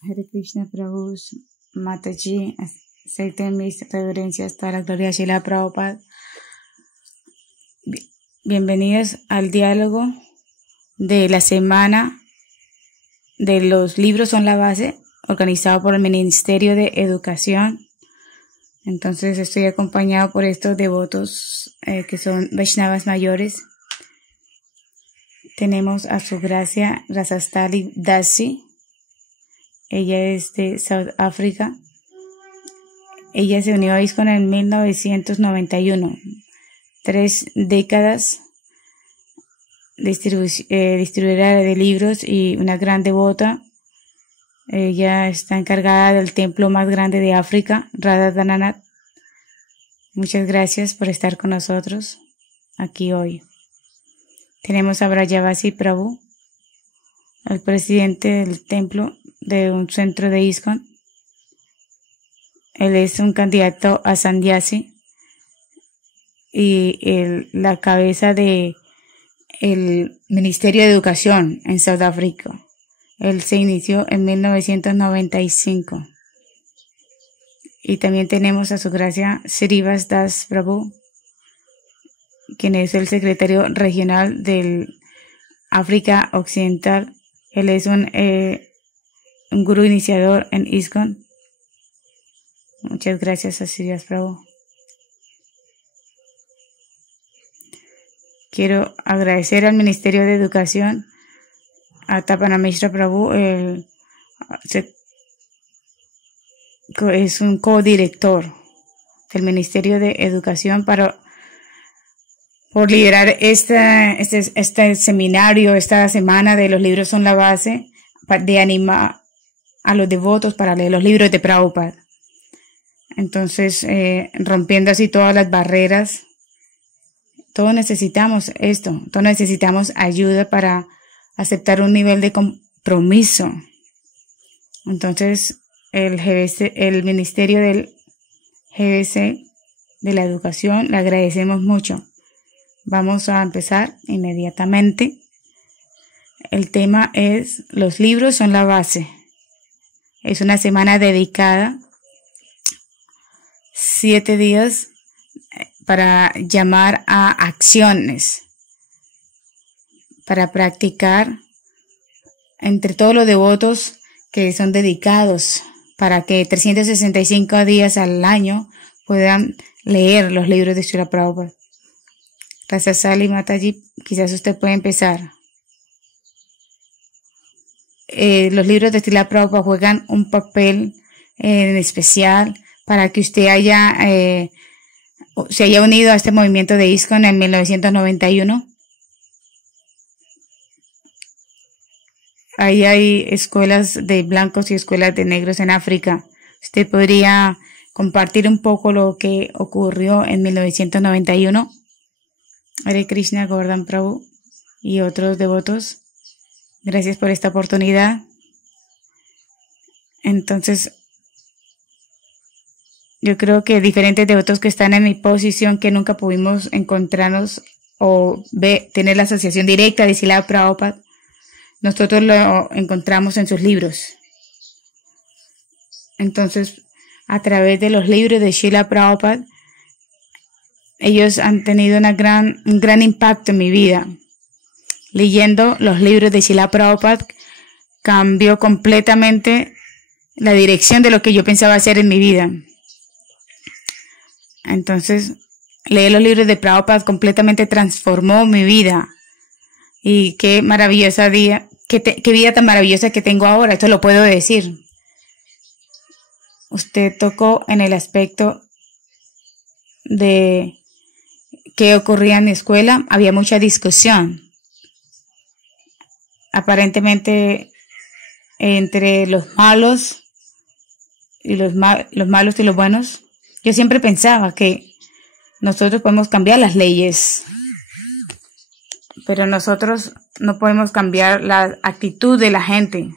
Hare Krishna Prabhu, Mataji, acepten mis reverencias para la gloria de Srila Prabhupada. Bienvenidos al diálogo de la semana de los libros son la base, organizado por el Ministerio de Educación. Entonces estoy acompañado por estos devotos que son Vaishnavas mayores. Tenemos a su gracia Rasastali Dasi. Ella es de South Africa. Ella se unió a ISKCON en 1991. 3 décadas distribuidora de libros y una gran devota. Ella está encargada del templo más grande de África, Radharanath. Muchas gracias por estar con nosotros aquí hoy. Tenemos a Brajavasi Prabhu, el presidente del templo de un centro de ISKCON. Él es un candidato a Sannyasi y la cabeza de el Ministerio de Educación en Sudáfrica. Él se inició en 1995. Y también tenemos a su gracia Srivas Das Prabhu, quien es el secretario regional del África Occidental. Él es un gurú iniciador en ISKCON. Muchas gracias a Srivas Prabhu. Quiero agradecer al Ministerio de Educación, a Tapana Mishra Prabhu, es un codirector del Ministerio de Educación por liderar este seminario, esta semana de los libros son la base, de animar a los devotos para leer los libros de Prabhupada. Entonces, rompiendo así todas las barreras. Todos necesitamos esto, todos necesitamos ayuda para aceptar un nivel de compromiso. Entonces, el Ministerio del GBC de la Educación, le agradecemos mucho. Vamos a empezar inmediatamente. El tema es: los libros son la base. Es una semana dedicada, 7 días, para llamar a acciones, para practicar entre todos los devotos que son dedicados, para que 365 días al año puedan leer los libros de Srila Prabhupada. Gracias, Sali Mataji. Quizás usted puede empezar. Los libros de Srila Prabhupada juegan un papel en especial para que usted se haya unido a este movimiento de ISKCON en 1991. Ahí hay escuelas de blancos y escuelas de negros en África. ¿Usted podría compartir un poco lo que ocurrió en 1991? Hare Krishna, Gordon Prabhu y otros devotos. Gracias por esta oportunidad. Entonces, yo creo que diferentes devotos que están en mi posición, que nunca pudimos encontrarnos o tener la asociación directa de Srila Prabhupada, nosotros lo encontramos en sus libros. Entonces, a través de los libros de Srila Prabhupada, ellos han tenido un gran impacto en mi vida. Leyendo los libros de Srila Prabhupada, cambió completamente la dirección de lo que yo pensaba hacer en mi vida. Entonces, leer los libros de Prabhupada completamente transformó mi vida. Y qué maravillosa qué vida tan maravillosa que tengo ahora. Esto lo puedo decir. Usted tocó en el aspecto de qué ocurría en mi escuela. Había mucha discusión. Aparentemente, entre los malos y los malos y los buenos. Yo siempre pensaba que nosotros podemos cambiar las leyes, pero nosotros no podemos cambiar la actitud de la gente.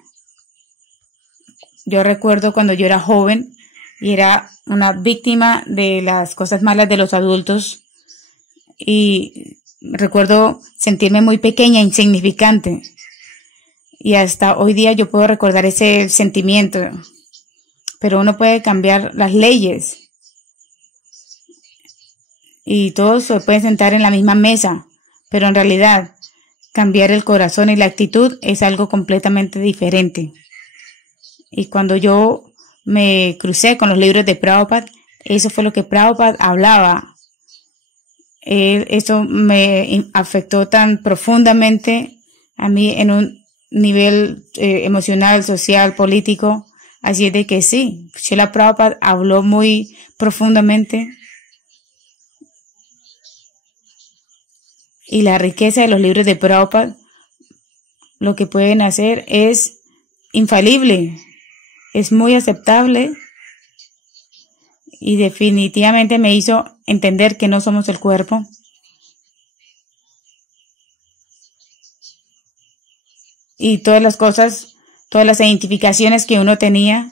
Yo recuerdo cuando yo era joven y era una víctima de las cosas malas de los adultos, y recuerdo sentirme muy pequeña, insignificante. Y hasta hoy día yo puedo recordar ese sentimiento. Pero uno puede cambiar las leyes. Y todos se pueden sentar en la misma mesa. Pero en realidad, cambiar el corazón y la actitud es algo completamente diferente. Y cuando yo me crucé con los libros de Prabhupada, eso fue lo que Prabhupada hablaba. Eso me afectó tan profundamente a mí en un nivel emocional, social, político. Así es de que sí, Srila Prabhupada habló muy profundamente. Y la riqueza de los libros de Prabhupada, lo que pueden hacer es infalible, es muy aceptable y definitivamente me hizo entender que no somos el cuerpo. Y todas las cosas, todas las identificaciones que uno tenía,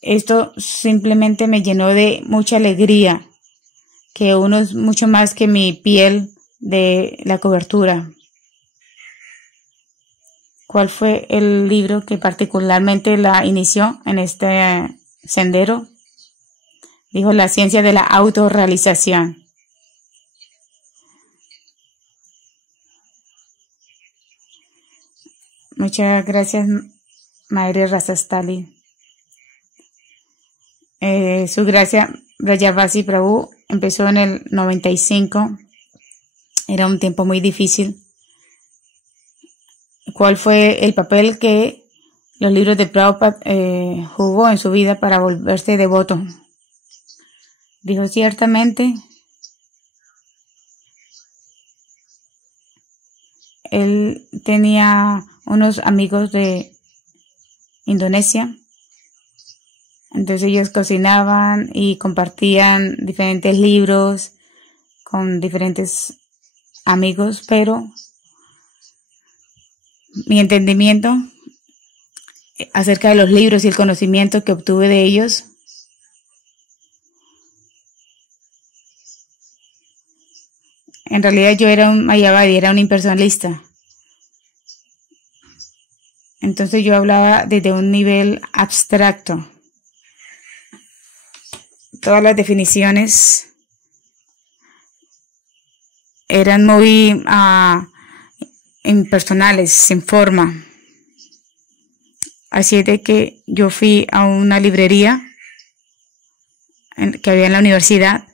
esto simplemente me llenó de mucha alegría, que uno es mucho más que mi piel de la cobertura. ¿Cuál fue el libro que particularmente la inició en este sendero? Dijo La ciencia de la autorrealización. Muchas gracias, Madre Rasastali. Su gracia, Brajavasi Prabhu, empezó en el 95. Era un tiempo muy difícil. ¿Cuál fue el papel que los libros de Prabhupada jugó en su vida para volverse devoto? Dijo, ciertamente, él tenía unos amigos de Indonesia. Entonces ellos cocinaban y compartían diferentes libros con diferentes amigos, pero mi entendimiento acerca de los libros y el conocimiento que obtuve de ellos en realidad yo era un mayavadi, era un impersonalista. Entonces yo hablaba desde un nivel abstracto. Todas las definiciones eran muy impersonales, sin forma. Así es de que yo fui a una librería que había en la universidad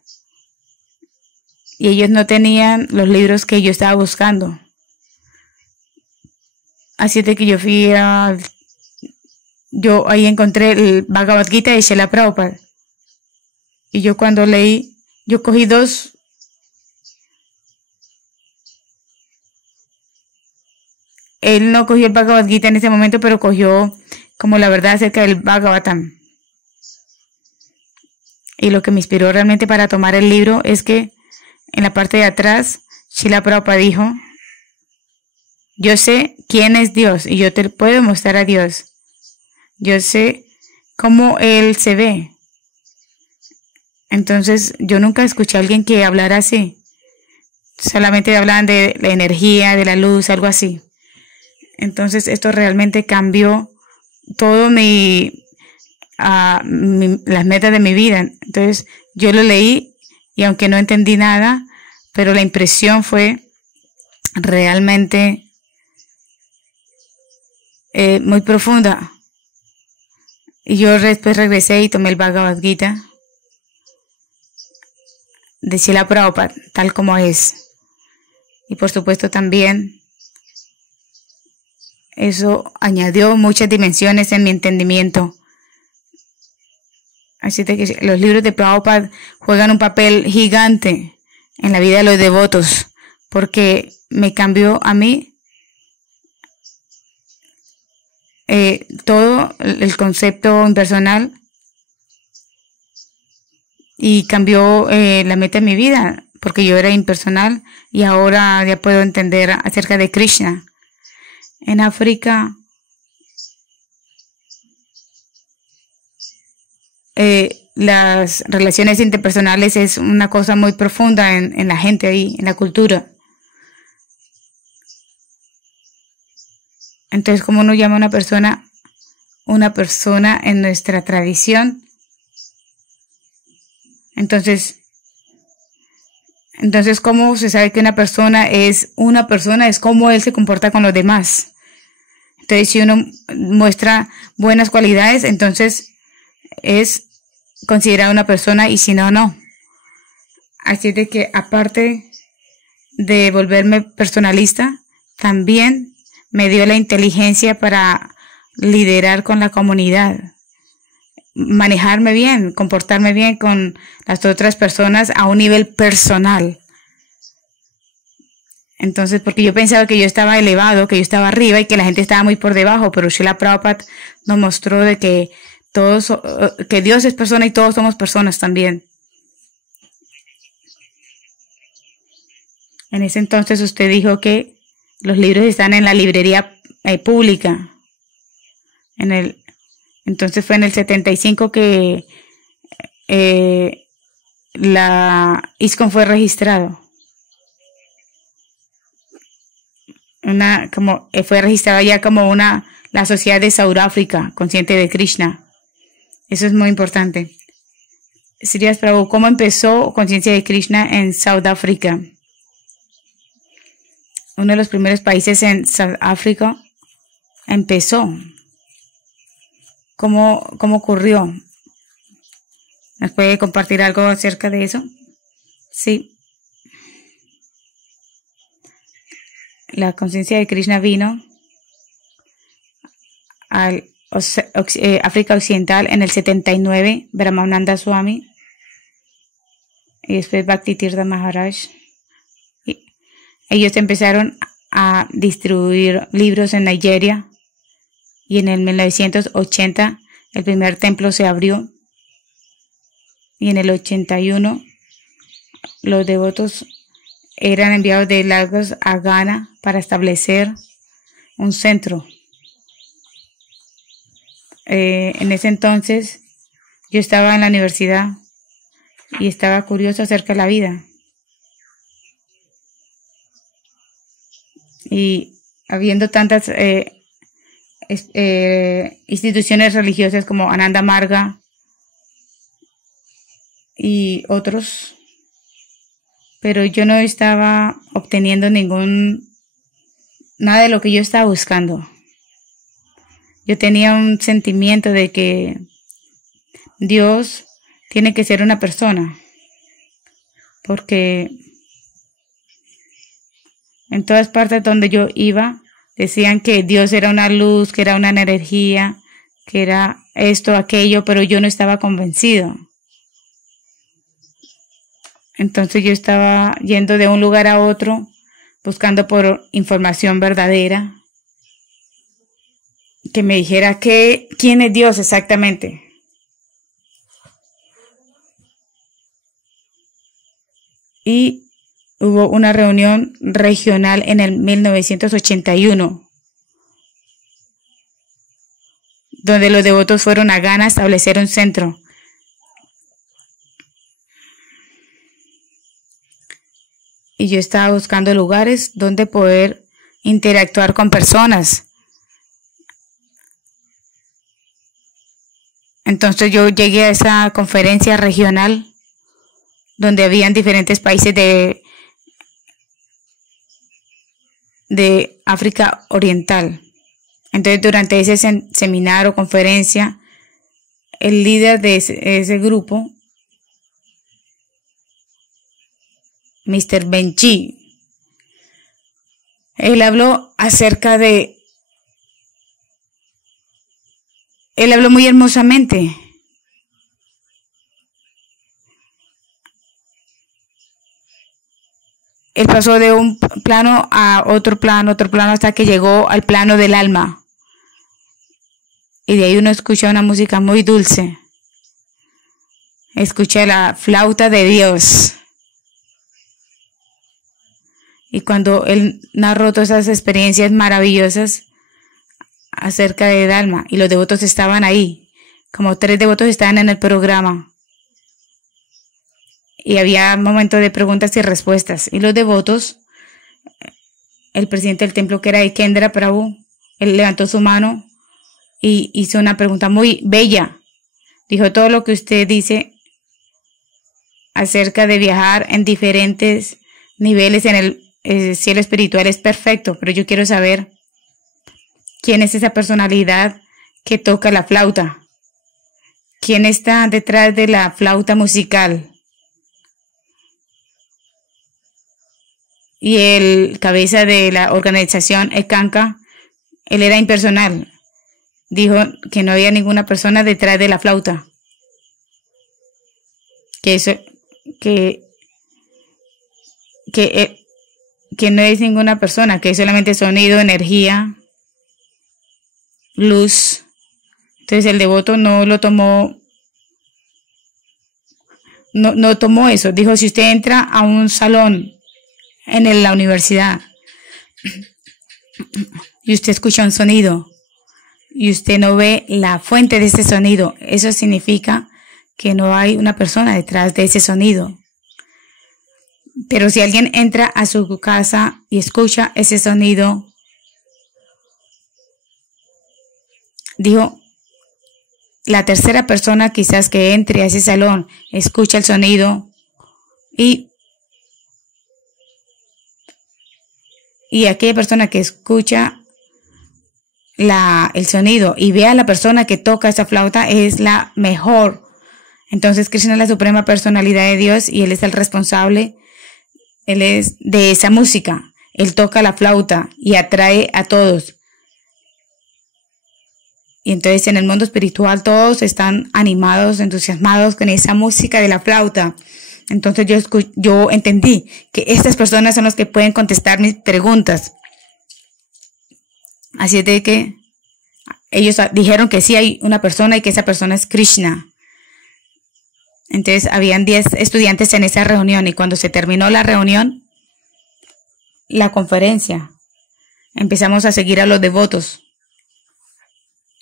y ellos no tenían los libros que yo estaba buscando. Así es de que yo ahí encontré el Bhagavad Gita de Srila Prabhupada. Y yo cuando leí, yo cogí dos. Él no cogió el Bhagavad Gita en ese momento, pero cogió como la verdad acerca del Bhagavatam. Y lo que me inspiró realmente para tomar el libro es que en la parte de atrás, Srila Prabhupada dijo, yo sé quién es Dios y yo te puedo mostrar a Dios. Yo sé cómo Él se ve. Entonces, yo nunca escuché a alguien que hablara así. Solamente hablaban de la energía, de la luz, algo así. Entonces, esto realmente cambió todo las metas de mi vida. Entonces, yo lo leí y aunque no entendí nada, pero la impresión fue realmente muy profunda. Y yo después regresé y tomé el Bhagavad Gita de Srila Prabhupada, tal como es. Y por supuesto también eso añadió muchas dimensiones en mi entendimiento. Así que los libros de Prabhupada juegan un papel gigante en la vida de los devotos, porque me cambió a mí todo el concepto impersonal y cambió la meta de mi vida, porque yo era impersonal y ahora ya puedo entender acerca de Krishna. En África, las relaciones interpersonales es una cosa muy profunda en la gente ahí, en la cultura. Entonces, ¿cómo uno llama a una persona en nuestra tradición? Entonces, ¿cómo se sabe que una persona es una persona? Es cómo él se comporta con los demás. Entonces, si uno muestra buenas cualidades, entonces es considerada una persona, y si no, no. Así de que, aparte de volverme personalista, también me dio la inteligencia para liderar con la comunidad, manejarme bien, comportarme bien con las otras personas a un nivel personal. Entonces, porque yo pensaba que yo estaba elevado, que yo estaba arriba y que la gente estaba muy por debajo, pero Srila Prabhupada nos mostró de que que Dios es persona y todos somos personas también. En ese entonces usted dijo que los libros están en la librería pública. Entonces fue en el 75 que la ISKCON fue registrado. Fue registrada ya como la sociedad de Sudáfrica, consciente de Krishna. Eso es muy importante. Sriyas Prabhu, ¿cómo empezó Conciencia de Krishna en Sudáfrica? Uno de los primeros países en Sudáfrica empezó. ¿Cómo ocurrió? ¿Nos puede compartir algo acerca de eso? Sí. La conciencia de Krishna vino al África Occidental en el 79, Brahmananda Swami, y después Bhaktitirtha Maharaj. Ellos empezaron a distribuir libros en Nigeria, y en el 1980 el primer templo se abrió, y en el 81 los devotos eran enviados de Lagos a Ghana para establecer un centro. En ese entonces yo estaba en la universidad y estaba curioso acerca de la vida. Y habiendo tantas instituciones religiosas como Ananda Marga y otros, pero yo no estaba obteniendo nada de lo que yo estaba buscando. Yo tenía un sentimiento de que Dios tiene que ser una persona, porque en todas partes donde yo iba decían que Dios era una luz, que era una energía, que era esto, aquello, pero yo no estaba convencido. Entonces yo estaba yendo de un lugar a otro, buscando por información verdadera, que me dijera quién es Dios exactamente. Y hubo una reunión regional en el 1981, donde los devotos fueron a Ghana a establecer un centro. Y yo estaba buscando lugares donde poder interactuar con personas. Entonces yo llegué a esa conferencia regional donde habían diferentes países de África Oriental. Entonces durante ese seminario o conferencia, el líder de ese grupo, Mr. Benchi, él habló muy hermosamente. Él pasó de un plano a otro plano, hasta que llegó al plano del alma. Y de ahí uno escucha una música muy dulce. Escucha la flauta de Dios. Y cuando él narró todas esas experiencias maravillosas acerca del alma, y los devotos estaban ahí, como 3 devotos estaban en el programa, y había momentos de preguntas y respuestas, y los devotos, el presidente del templo, que era Kendra Prabhu, Él levantó su mano y hizo una pregunta muy bella. Dijo, todo lo que usted dice acerca de viajar en diferentes niveles en el cielo espiritual es perfecto, pero yo quiero saber quién es esa personalidad que toca la flauta. ¿Quién está detrás de la flauta musical? Y el cabeza de la organización Ekanka, él era impersonal. Dijo que no había ninguna persona detrás de la flauta. Que no es ninguna persona, que es solamente sonido, energía, luz. Entonces el devoto no lo tomó, no tomó eso. Dijo, si usted entra a un salón en la universidad y usted escucha un sonido y usted no ve la fuente de ese sonido, eso significa que no hay una persona detrás de ese sonido. Pero si alguien entra a su casa y escucha ese sonido, dijo, la tercera persona quizás que entre a ese salón, escucha el sonido y aquella persona que escucha el sonido y ve a la persona que toca esa flauta es la mejor. Entonces Krishna es la suprema personalidad de Dios y Él es el responsable. Él es de esa música. Él toca la flauta y atrae a todos. Y entonces en el mundo espiritual todos están animados, entusiasmados con esa música de la flauta. Entonces yo entendí que estas personas son las que pueden contestar mis preguntas. Así es de que ellos dijeron que sí hay una persona y que esa persona es Krishna. Entonces habían 10 estudiantes en esa reunión y cuando se terminó la reunión, la conferencia, empezamos a seguir a los devotos.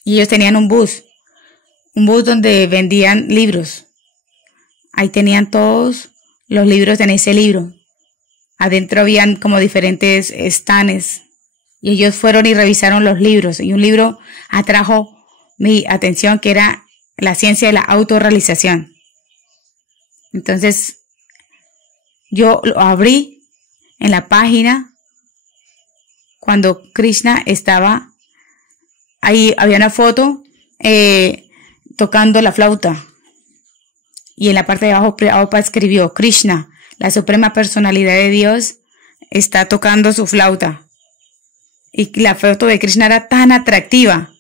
Y ellos tenían un bus donde vendían libros. Ahí tenían todos los libros en ese libro. Adentro habían como diferentes estanes. Y ellos fueron y revisaron los libros. Y un libro atrajo mi atención que era La ciencia de la autorrealización. Entonces, yo lo abrí en la página cuando Krishna estaba ahí, había una foto tocando la flauta. Y en la parte de abajo, Prabhupada escribió, Krishna, la suprema personalidad de Dios, está tocando su flauta. Y la foto de Krishna era tan atractiva.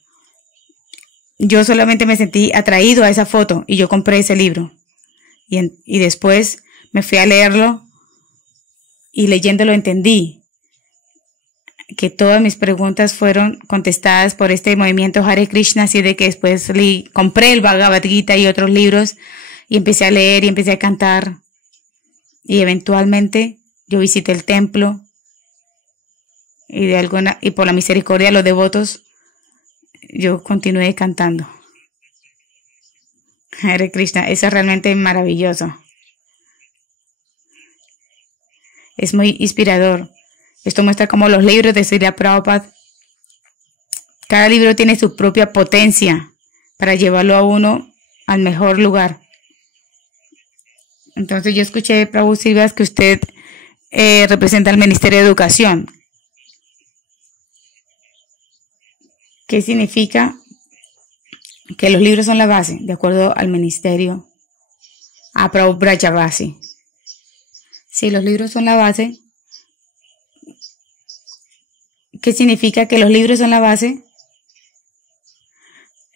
Yo solamente me sentí atraído a esa foto y yo compré ese libro. Y después me fui a leerlo y leyéndolo entendí que todas mis preguntas fueron contestadas por este movimiento Hare Krishna, así de que después compré el Bhagavad Gita y otros libros y empecé a leer y empecé a cantar y eventualmente yo visité el templo y por la misericordia de los devotos yo continué cantando. Hare Krishna, eso es realmente maravilloso. Es muy inspirador. Esto muestra cómo los libros de Srila Prabhupada, cada libro tiene su propia potencia para llevarlo a uno al mejor lugar. Entonces yo escuché, Prabhu Silvas, que usted representa al Ministerio de Educación. ¿Qué significa? Que los libros son la base, de acuerdo al ministerio, a Prabhu Brajavasi. Si los libros son la base, ¿qué significa que los libros son la base?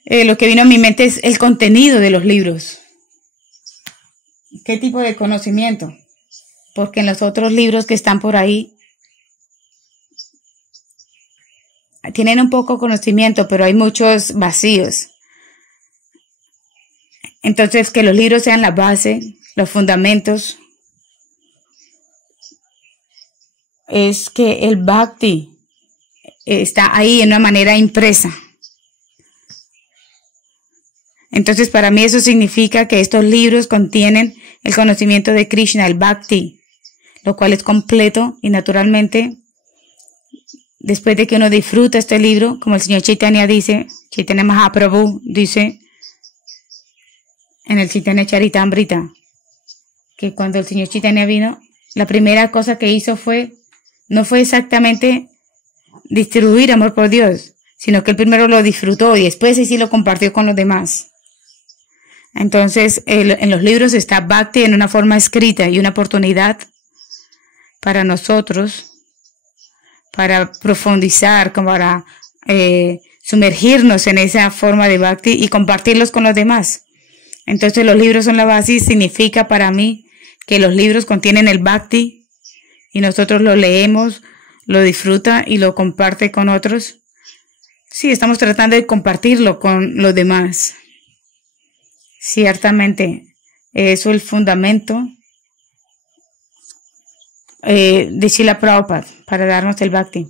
Lo que vino a mi mente es el contenido de los libros. ¿Qué tipo de conocimiento? Porque en los otros libros que están por ahí tienen un poco de conocimiento, pero hay muchos vacíos. Entonces, que los libros sean la base, los fundamentos, es que el Bhakti está ahí en una manera impresa. Entonces, para mí eso significa que estos libros contienen el conocimiento de Krishna, el Bhakti, lo cual es completo y naturalmente después de que uno disfruta este libro, como el señor Chaitanya dice, Chaitanya Mahaprabhu dice en el Chaitanya Charitamrita, que cuando el señor Chaitanya vino, la primera cosa que hizo no fue exactamente distribuir amor por Dios, sino que él primero lo disfrutó y después sí lo compartió con los demás. Entonces, en los libros está Bhakti en una forma escrita y una oportunidad para nosotros, para profundizar, como para sumergirnos en esa forma de Bhakti y compartirlos con los demás. Entonces, los libros son la base y significa para mí que los libros contienen el Bhakti y nosotros lo leemos, lo disfruta y lo comparte con otros. Sí, estamos tratando de compartirlo con los demás. Ciertamente, eso es el fundamento de Srila Prabhupada para darnos el Bhakti.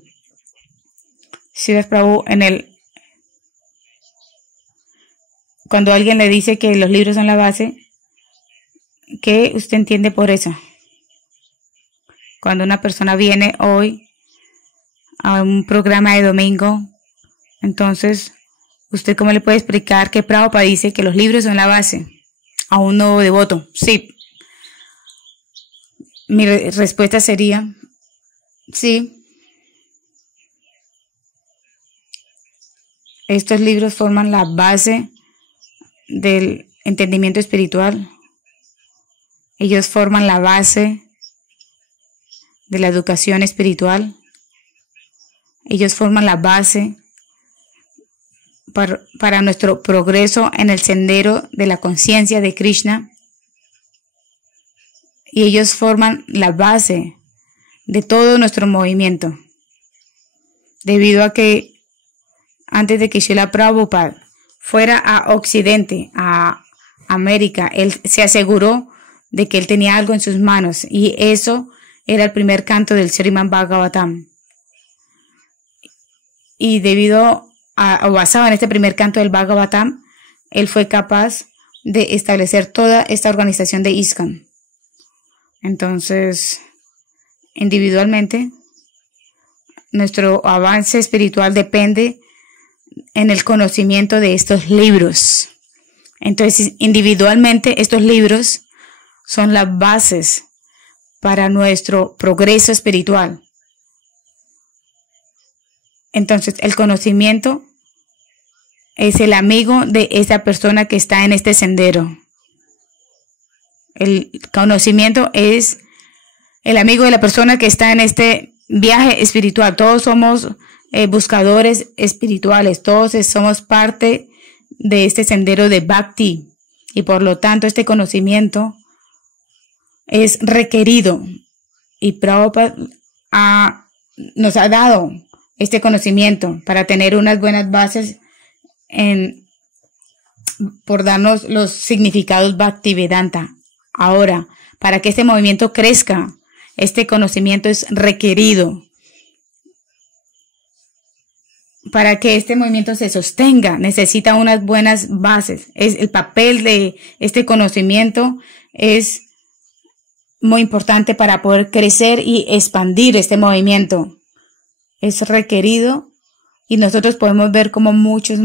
Srila Prabhupada cuando alguien le dice que los libros son la base, ¿qué usted entiende por eso? Cuando una persona viene hoy a un programa de domingo, entonces, ¿usted cómo le puede explicar que Prabhupada dice que los libros son la base a un nuevo devoto? Sí. Mi respuesta sería, sí. Estos libros forman la base del entendimiento espiritual. Ellos forman la base de la educación espiritual. Ellos forman la base para nuestro progreso en el sendero de la conciencia de Krishna. Y ellos forman la base de todo nuestro movimiento. Debido a que antes de que Srila Prabhupada fuera a Occidente, a América, él se aseguró de que él tenía algo en sus manos. Y eso era el primer canto del Srimad Bhagavatam. Y basado en este primer canto del Bhagavatam, él fue capaz de establecer toda esta organización de ISKCON. Entonces, individualmente, nuestro avance espiritual depende en el conocimiento de estos libros. Entonces, individualmente, estos libros son las bases para nuestro progreso espiritual. Entonces, el conocimiento es el amigo de esa persona que está en este sendero. El conocimiento es el amigo de la persona que está en este viaje espiritual. Todos somos buscadores espirituales. Todos somos parte de este sendero de Bhakti. Y por lo tanto, este conocimiento es requerido. Y Prabhupada nos ha dado este conocimiento para tener unas buenas bases por darnos los significados Bhaktivedanta. Ahora, para que este movimiento crezca, este conocimiento es requerido. Para que este movimiento se sostenga, necesita unas buenas bases. El papel de este conocimiento es muy importante para poder crecer y expandir este movimiento. Es requerido y nosotros podemos ver como muchos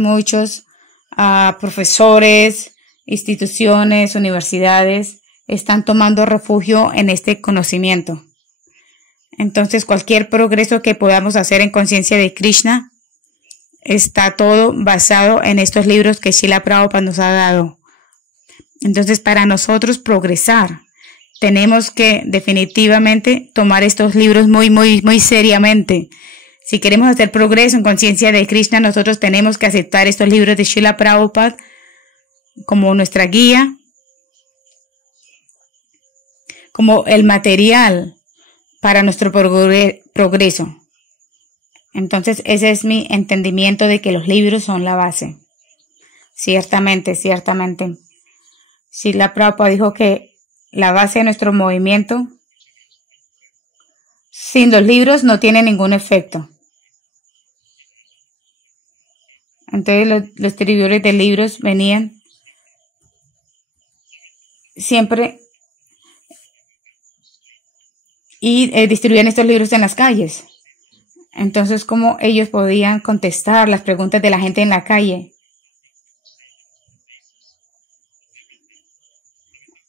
profesores, instituciones, universidades están tomando refugio en este conocimiento. Entonces, cualquier progreso que podamos hacer en conciencia de Krishna está todo basado en estos libros que Srila Prabhupada nos ha dado. Entonces, para nosotros progresar, tenemos que definitivamente tomar estos libros muy seriamente. Si queremos hacer progreso en conciencia de Krishna, nosotros tenemos que aceptar estos libros de Srila Prabhupada como nuestra guía, como el material para nuestro progreso. Entonces, ese es mi entendimiento de que los libros son la base. Ciertamente. Srila Prabhupada dijo que la base de nuestro movimiento, sin los libros, no tiene ningún efecto. Entonces, los distribuidores de libros venían siempre y distribuían estos libros en las calles. Entonces, ¿cómo ellos podían contestar las preguntas de la gente en la calle?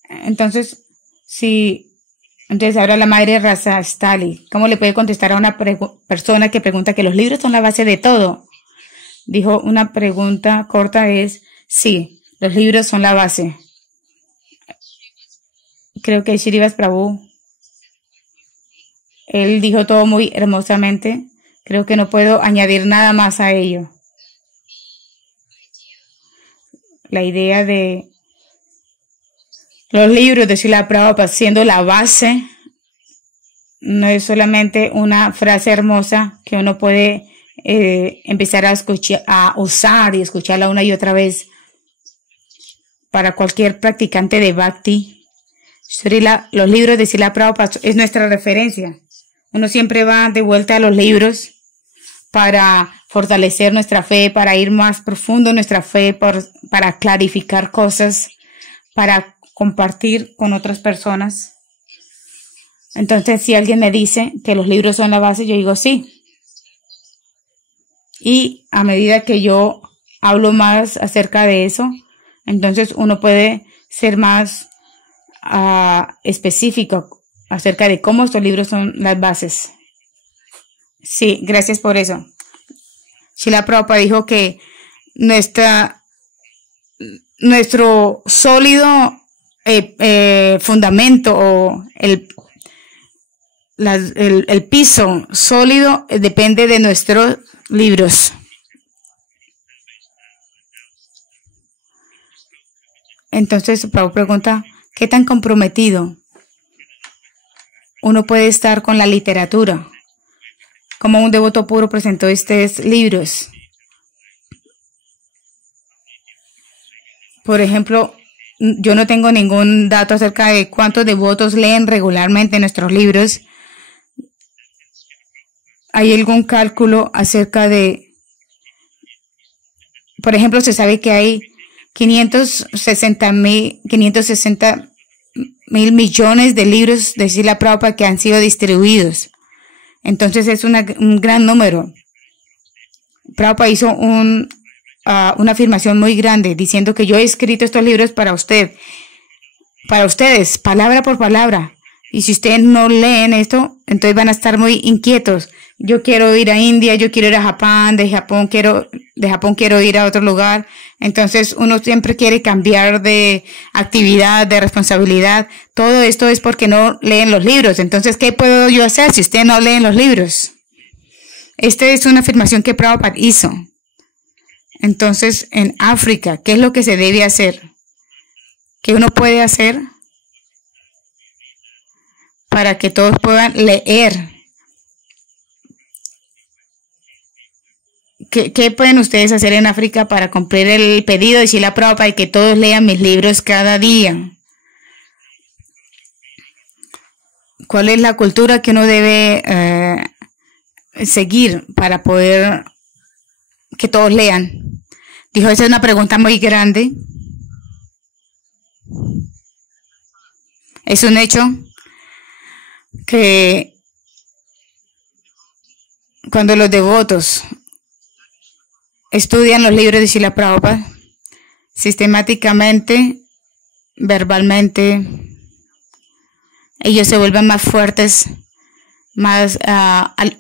Entonces, entonces ahora la madre Rasa Stali, ¿cómo le puede contestar a una persona que pregunta que los libros son la base de todo? Dijo una pregunta corta es, sí, los libros son la base. Creo que Shrivas Prabhu, él dijo todo muy hermosamente. Creo que no puedo añadir nada más a ello. La idea de los libros de Srila Prabhupada siendo la base no es solamente una frase hermosa que uno puede empezar a escuchar, a usar y escucharla una y otra vez para cualquier practicante de Bhakti. Los libros de Srila Prabhupada es nuestra referencia. Uno siempre va de vuelta a los libros para fortalecer nuestra fe, para ir más profundo en nuestra fe, para clarificar cosas, para compartir con otras personas. Entonces, si alguien me dice que los libros son la base, yo digo sí. Y a medida que yo hablo más acerca de eso, entonces uno puede ser más específico acerca de cómo estos libros son las bases. Sí, gracias por eso. Srila Prabhupada dijo que nuestro sólido fundamento o el piso sólido depende de nuestros libros. Entonces, Prabhupada pregunta, ¿qué tan comprometido uno puede estar con la literatura? Como un devoto puro presentó estos libros. Por ejemplo, yo no tengo ningún dato acerca de cuántos devotos leen regularmente nuestros libros. ¿Hay algún cálculo acerca de, por ejemplo, se sabe que hay 560 mil millones de libros de Srila Prabhupada que han sido distribuidos? Entonces es un gran número. Prabhupada hizo una afirmación muy grande diciendo que yo he escrito estos libros para ustedes, palabra por palabra. Y si ustedes no leen esto, entonces van a estar muy inquietos. Yo quiero ir a India, yo quiero ir a Japón, de Japón quiero ir a otro lugar. Entonces uno siempre quiere cambiar de actividad, de responsabilidad. Todo esto es porque no leen los libros. Entonces, ¿qué puedo yo hacer si ustedes no leen los libros? Esta es una afirmación que Prabhupada hizo. Entonces, en África, ¿qué es lo que se debe hacer? ¿Qué uno puede hacer para que todos puedan leer? ¿Qué pueden ustedes hacer en África para cumplir el pedido de Srila Prabhupada y que todos lean mis libros cada día? ¿Cuál es la cultura que uno debe seguir para poder que todos lean? Dijo, esa es una pregunta muy grande. Es un hecho que cuando los devotos estudian los libros de Srila Prabhupada sistemáticamente, verbalmente, ellos se vuelven más fuertes, más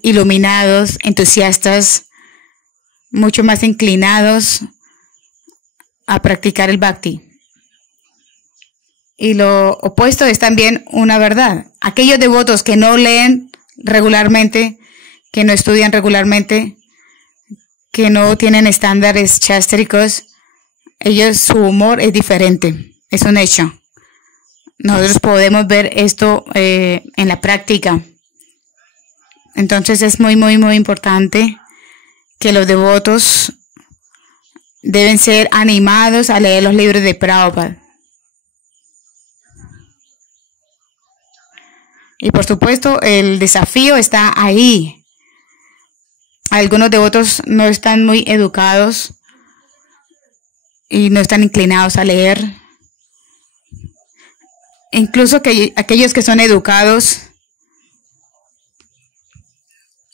iluminados, entusiastas, mucho más inclinados a practicar el bhakti. Y lo opuesto es también una verdad. Aquellos devotos que no leen regularmente, que no estudian regularmente, que no tienen estándares chástricos, su humor es diferente. Es un hecho. Nosotros podemos ver esto en la práctica. Entonces es muy, muy, muy importante que los devotos deben ser animados a leer los libros de Prabhupada. Y por supuesto, el desafío está ahí. Algunos devotos no están muy educados y no están inclinados a leer. Incluso que aquellos que son educados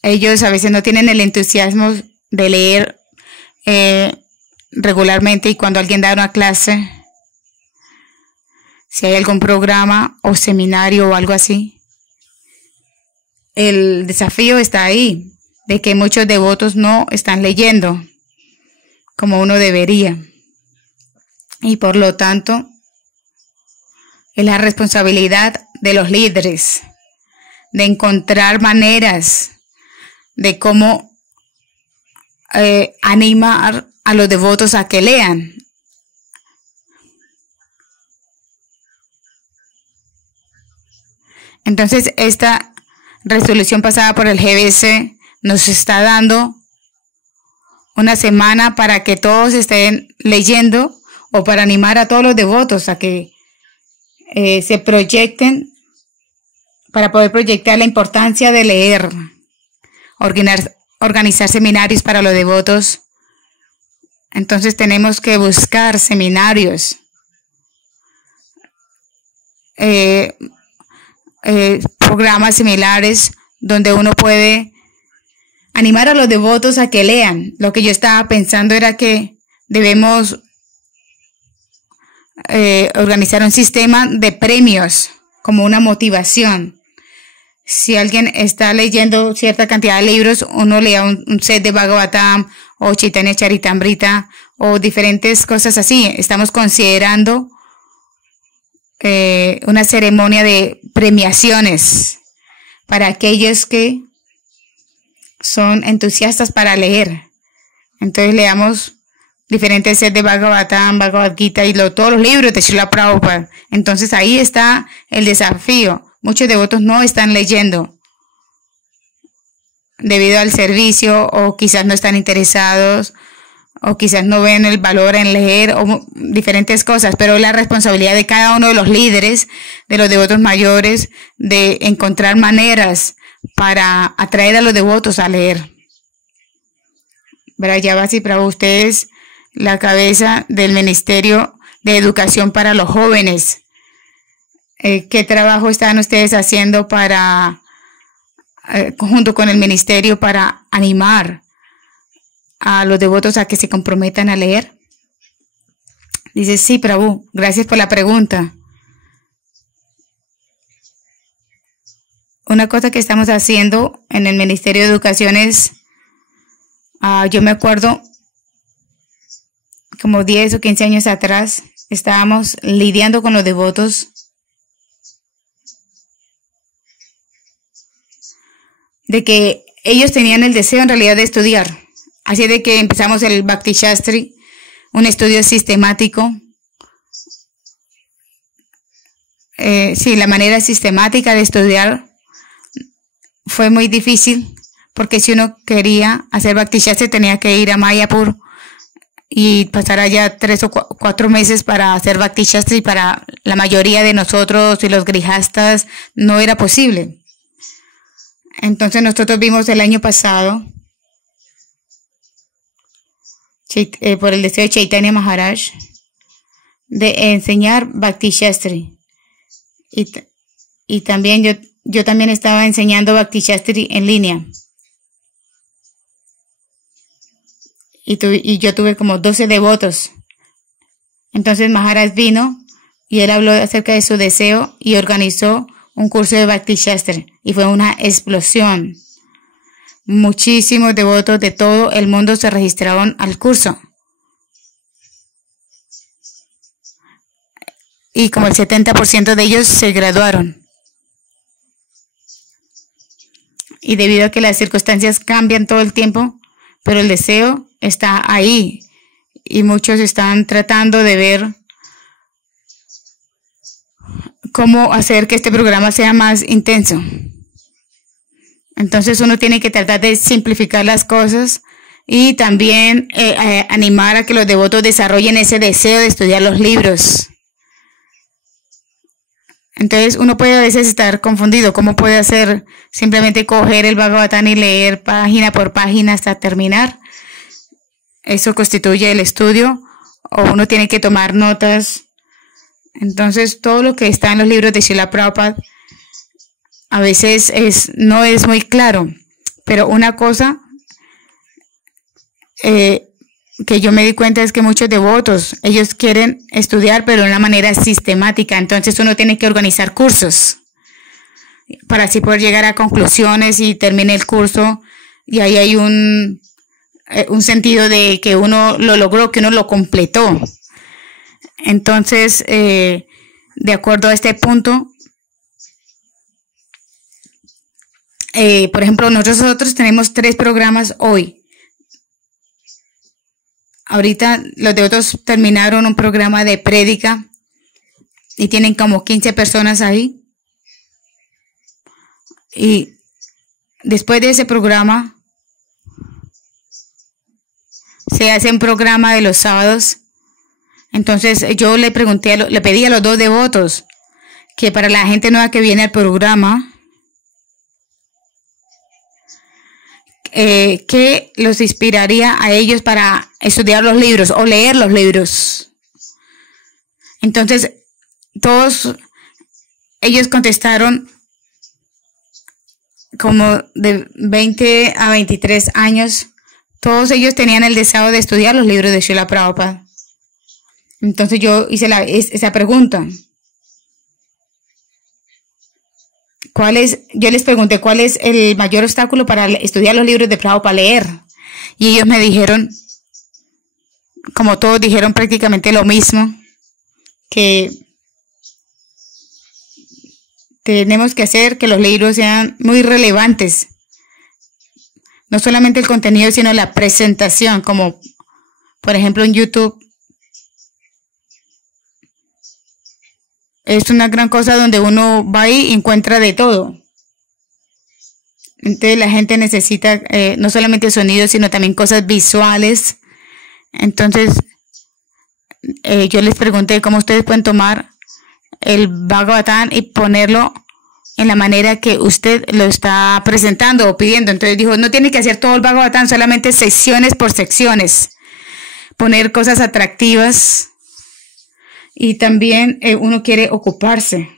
ellos a veces no tienen el entusiasmo de leer regularmente, y cuando alguien da una clase, si hay algún programa o seminario o algo así, el desafío está ahí, de que muchos devotos no están leyendo como uno debería. Y por lo tanto, es la responsabilidad de los líderes de encontrar maneras de cómo animar a los devotos a que lean. Entonces, esta resolución pasada por el GBC nos está dando una semana para que todos estén leyendo, o para animar a todos los devotos a que se proyecten, para poder proyectar la importancia de leer, organizar seminarios para los devotos. Entonces tenemos que buscar seminarios, programas similares donde uno puede animar a los devotos a que lean. Lo que yo estaba pensando era que debemos organizar un sistema de premios como una motivación. Si alguien está leyendo cierta cantidad de libros, uno lea un set de Bhagavatam o Chaitanya Charitamrita o diferentes cosas así. Estamos considerando una ceremonia de premiaciones para aquellos que son entusiastas para leer. Entonces leamos diferentes sets de Bhagavatam, Bhagavad Gita y todos los libros de Srila Prabhupada. Entonces ahí está el desafío. Muchos devotos no están leyendo debido al servicio, o quizás no están interesados, o quizás no ven el valor en leer, o diferentes cosas, pero es la responsabilidad de cada uno de los líderes, de los devotos mayores, de encontrar maneras para atraer a los devotos a leer. Brayavasi Prabhu, usted es la cabeza del Ministerio de Educación para los Jóvenes. ¿Qué trabajo están ustedes haciendo para, junto con el ministerio, para animar a los devotos a que se comprometan a leer? Dice, sí, Prabhu, gracias por la pregunta. Una cosa que estamos haciendo en el Ministerio de Educación es, yo me acuerdo, como 10 o 15 años atrás, estábamos lidiando con los devotos de que ellos tenían el deseo en realidad de estudiar. Así de que empezamos el Bhakti Shastri, un estudio sistemático. Sí, la manera sistemática de estudiar fue muy difícil, porque si uno quería hacer Bhakti Shastri tenía que ir a Mayapur y pasar allá 3 o 4 meses para hacer Bhakti Shastri. Para la mayoría de nosotros y los grihastas no era posible. Entonces nosotros vimos el año pasado, por el deseo de Chaitanya Maharaj, de enseñar Bhakti Shastri. Y también yo también estaba enseñando Bhakti Shastri en línea. Y yo tuve como 12 devotos. Entonces Maharaj vino y él habló acerca de su deseo y organizó un curso de Bhakti Shastri, y fue una explosión. Muchísimos devotos de todo el mundo se registraron al curso. Y como el 70% de ellos se graduaron. Y debido a que las circunstancias cambian todo el tiempo, pero el deseo está ahí. Y muchos están tratando de ver cómo hacer que este programa sea más intenso. Entonces uno tiene que tratar de simplificar las cosas y también animar a que los devotos desarrollen ese deseo de estudiar los libros. Entonces uno puede a veces estar confundido. ¿Cómo puede hacer? Simplemente coger el Bhagavatam y leer página por página hasta terminar. Eso constituye el estudio, o uno tiene que tomar notas. Entonces todo lo que está en los libros de Srila Prabhupada a veces no es muy claro, Pero una cosa que yo me di cuenta es que muchos devotos, ellos quieren estudiar, pero de una manera sistemática. Entonces uno tiene que organizar cursos para así poder llegar a conclusiones y termine el curso. Y ahí hay un sentido de que uno lo logró, que uno lo completó. Entonces, de acuerdo a este punto, por ejemplo, nosotros tenemos 3 programas hoy. Ahorita los de otros terminaron un programa de prédica y tienen como 15 personas ahí. Y después de ese programa se hace un programa de los sábados. Entonces yo le pedí a los 2 devotos que para la gente nueva que viene al programa, que los inspiraría a ellos para estudiar los libros o leer los libros. Entonces, todos ellos contestaron como de 20 a 23 años. Todos ellos tenían el deseo de estudiar los libros de Srila Prabhupada. Entonces yo hice esa pregunta. Yo les pregunté cuál es el mayor obstáculo para estudiar los libros de Prabhupada, para leer. Y ellos me dijeron, como todos dijeron prácticamente lo mismo, que tenemos que hacer que los libros sean muy relevantes. No solamente el contenido, sino la presentación, como por ejemplo en YouTube. Es una gran cosa donde uno va y encuentra de todo. Entonces la gente necesita no solamente sonidos, sino también cosas visuales. Entonces yo les pregunté cómo ustedes pueden tomar el Bhagavatam y ponerlo en la manera que usted lo está presentando o pidiendo. Entonces dijo, no tiene que hacer todo el Bhagavatam, solamente secciones por secciones. Poner cosas atractivas. Y también uno quiere ocuparse.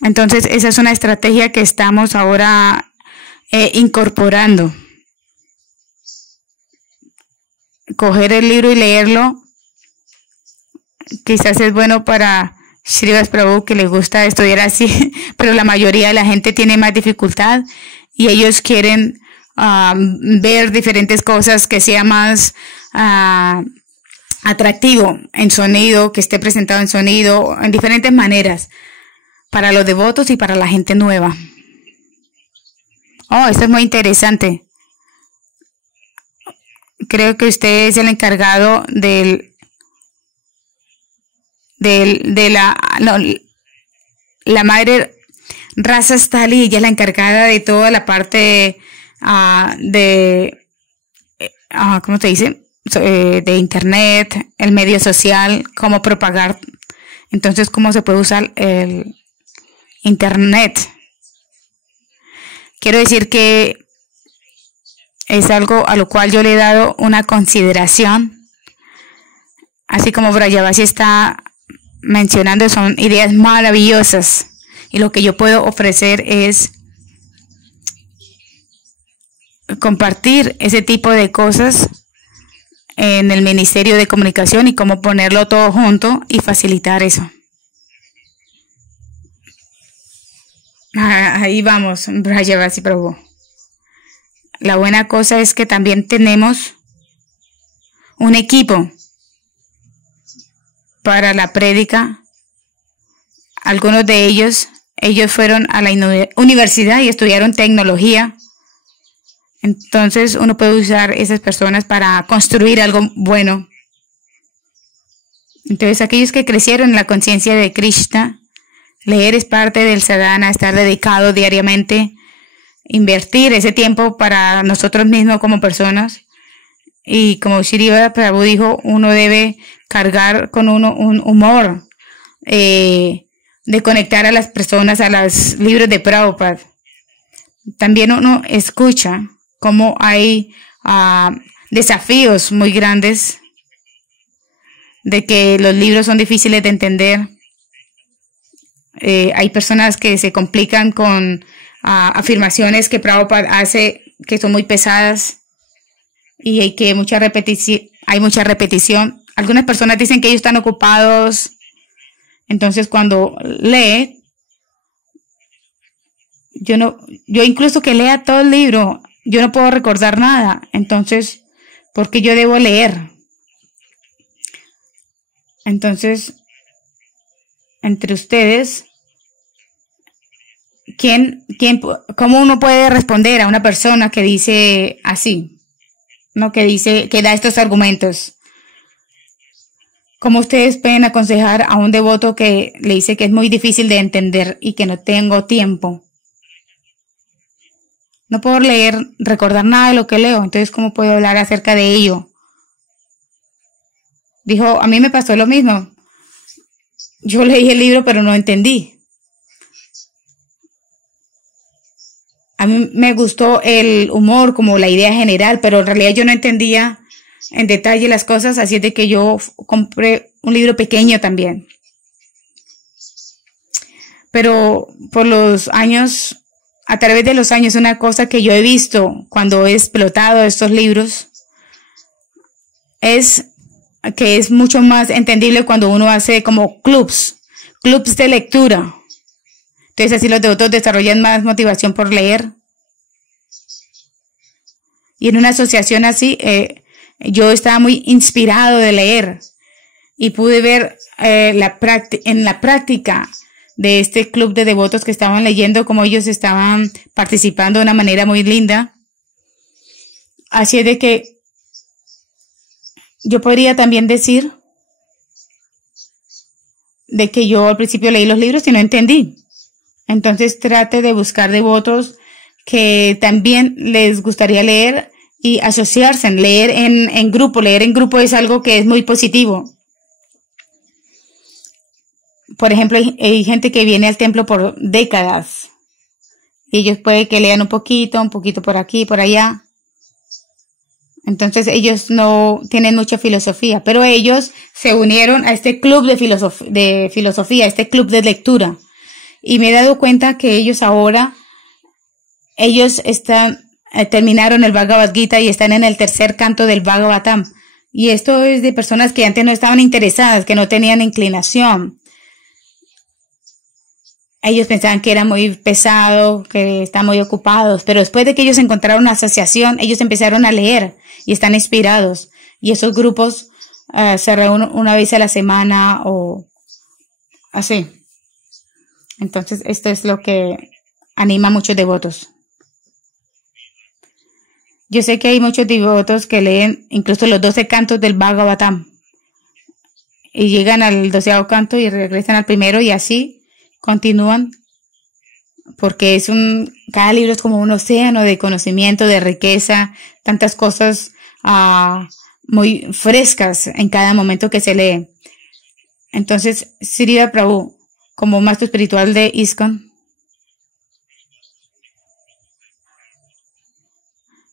Entonces, esa es una estrategia que estamos ahora incorporando. Coger el libro y leerlo. Quizás es bueno para Srivas Prabhu, que le gusta estudiar así, pero la mayoría de la gente tiene más dificultad y ellos quieren ver diferentes cosas que sea más atractivo en sonido, que esté presentado en sonido, en diferentes maneras, para los devotos y para la gente nueva. Oh, esto es muy interesante. Creo que usted es el encargado de la madre Rasa Stali, ella es la encargada de toda la parte ¿cómo se dice? De internet, el medio social, cómo propagar. Entonces, cómo se puede usar el internet. Quiero decir que es algo a lo cual yo le he dado una consideración. Así como Vrajavasi está mencionando, son ideas maravillosas. Y lo que yo puedo ofrecer es compartir ese tipo de cosas en el Ministerio de Comunicación y cómo ponerlo todo junto y facilitar eso. Ahí vamos, Vrajavasi Prabhu. La buena cosa es que también tenemos un equipo para la prédica. Algunos de ellos fueron a la universidad y estudiaron tecnología. Entonces uno puede usar esas personas para construir algo bueno. Entonces aquellos que crecieron en la conciencia de Krishna, leer es parte del sadhana, estar dedicado diariamente, invertir ese tiempo para nosotros mismos como personas. Y como Srila Prabhu dijo, uno debe cargar con uno un humor de conectar a las personas a los libros de Prabhupada. También uno escucha cómo hay desafíos muy grandes, de que los libros son difíciles de entender. Hay personas que se complican con afirmaciones que Prabhupada hace que son muy pesadas y hay que hay mucha repetición. Algunas personas dicen que ellos están ocupados, entonces cuando lee, yo incluso que lea todo el libro, yo no puedo recordar nada. Entonces, ¿por qué yo debo leer? Entonces, entre ustedes, cómo uno puede responder a una persona que dice así, ¿no? Que da estos argumentos? ¿Cómo ustedes pueden aconsejar a un devoto que le dice que es muy difícil de entender y que no tengo tiempo? No puedo recordar nada de lo que leo, entonces ¿cómo puedo hablar acerca de ello? Dijo, a mí me pasó lo mismo. Yo leí el libro, pero no entendí. A mí me gustó el humor, como la idea general, pero en realidad yo no entendía en detalle las cosas, así es de que yo compré un libro pequeño también. Pero por los años, a través de los años, una cosa que yo he visto cuando he explotado estos libros es que es mucho más entendible cuando uno hace como clubs de lectura. Entonces así los devotos desarrollan más motivación por leer. Y en una asociación así, yo estaba muy inspirado de leer y pude ver en la práctica de este club de devotos que estaban leyendo, como ellos estaban participando de una manera muy linda. Así es de que yo podría también decir de que yo al principio leí los libros y no entendí. Entonces trate de buscar devotos que también les gustaría leer y asociarse, leer en grupo. Leer en grupo es algo que es muy positivo. Por ejemplo, hay gente que viene al templo por décadas. Y ellos puede que lean un poquito por aquí, por allá. Entonces ellos no tienen mucha filosofía, pero ellos se unieron a este club de filosofía, este club de lectura. Y me he dado cuenta que ellos terminaron el Bhagavad Gita y están en el tercer canto del Bhagavatam. Y esto es de personas que antes no estaban interesadas, que no tenían inclinación. Ellos pensaban que era muy pesado, que estaban muy ocupados, pero después de que ellos encontraron una asociación, ellos empezaron a leer y están inspirados. Y esos grupos se reúnen una vez a la semana o así. Entonces, esto es lo que anima a muchos devotos. Yo sé que hay muchos devotos que leen incluso los 12 cantos del Bhagavatam y llegan al 12º canto y regresan al primero y así continúan, porque cada libro es como un océano de conocimiento, de riqueza, tantas cosas muy frescas en cada momento que se lee. Entonces, Srila Prabhu, como maestro espiritual de ISKCON,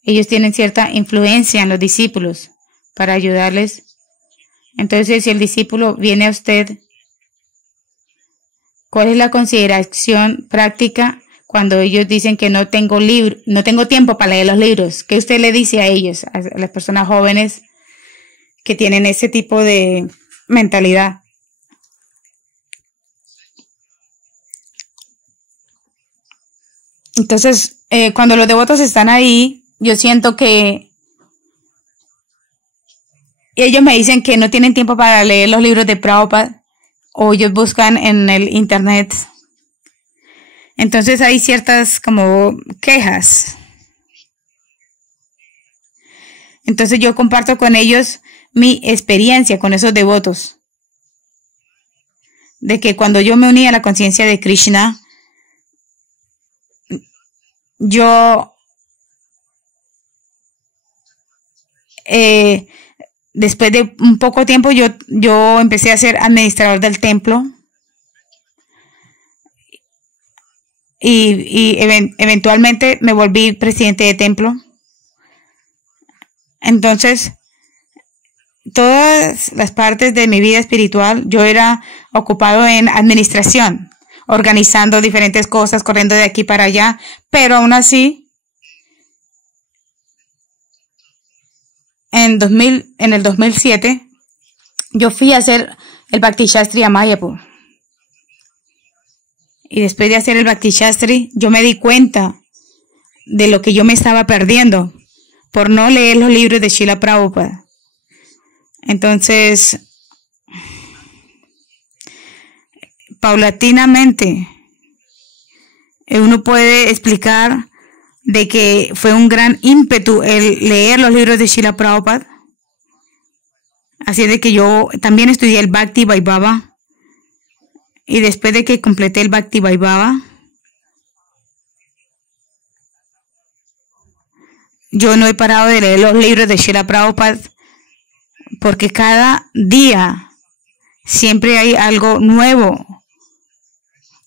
ellos tienen cierta influencia en los discípulos para ayudarles. Entonces, si el discípulo viene a usted, ¿cuál es la consideración práctica cuando ellos dicen que no tengo tiempo para leer los libros? ¿Qué usted le dice a ellos, a las personas jóvenes que tienen ese tipo de mentalidad? Entonces, cuando los devotos están ahí, yo siento que ellos me dicen que no tienen tiempo para leer los libros de Prabhupada o ellos buscan en el internet. Entonces hay ciertas como quejas. Entonces yo comparto con ellos mi experiencia con esos devotos. De que cuando yo me uní a la conciencia de Krishna, yo después de un poco tiempo yo empecé a ser administrador del templo y eventualmente me volví presidente de templo. Entonces, todas las partes de mi vida espiritual yo era ocupado en administración. organizando diferentes cosas, corriendo de aquí para allá, pero aún así, en el 2007, yo fui a hacer el Bhakti Shastri a Mayapur. Y después de hacer el Bhakti Shastri, yo me di cuenta de lo que yo me estaba perdiendo por no leer los libros de Srila Prabhupada. Entonces, paulatinamente, uno puede explicar de que fue un gran ímpetu el leer los libros de Srila Prabhupada. Así de que yo también estudié el Bhakti Vaibhava. Y después de que completé el Bhakti Vaibhava, yo no he parado de leer los libros de Srila Prabhupada porque cada día siempre hay algo nuevo,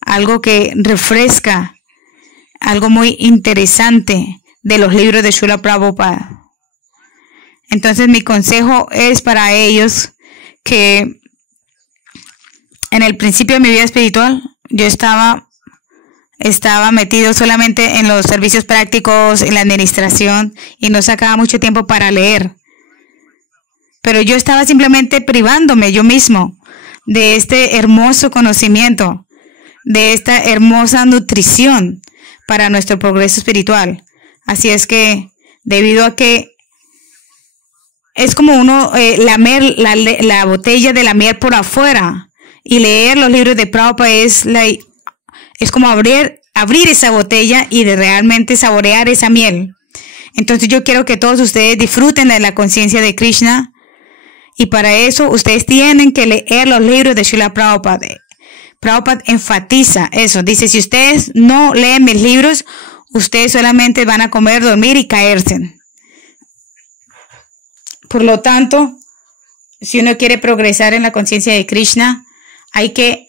algo que refresca, algo muy interesante de los libros de Srila Prabhupada. Entonces mi consejo es para ellos que en el principio de mi vida espiritual yo estaba metido solamente en los servicios prácticos, en la administración, y no sacaba mucho tiempo para leer. Pero yo estaba simplemente privándome yo mismo de este hermoso conocimiento, de esta hermosa nutrición para nuestro progreso espiritual. Así es que, debido a que es como uno lamer la botella de la miel por afuera, y leer los libros de Prabhupada es como abrir esa botella y de realmente saborear esa miel. Entonces yo quiero que todos ustedes disfruten de la conciencia de Krishna, y para eso ustedes tienen que leer los libros de Srila Prabhupada. Prabhupada enfatiza eso. Dice, si ustedes no leen mis libros, ustedes solamente van a comer, dormir y caerse. Por lo tanto, si uno quiere progresar en la conciencia de Krishna, hay que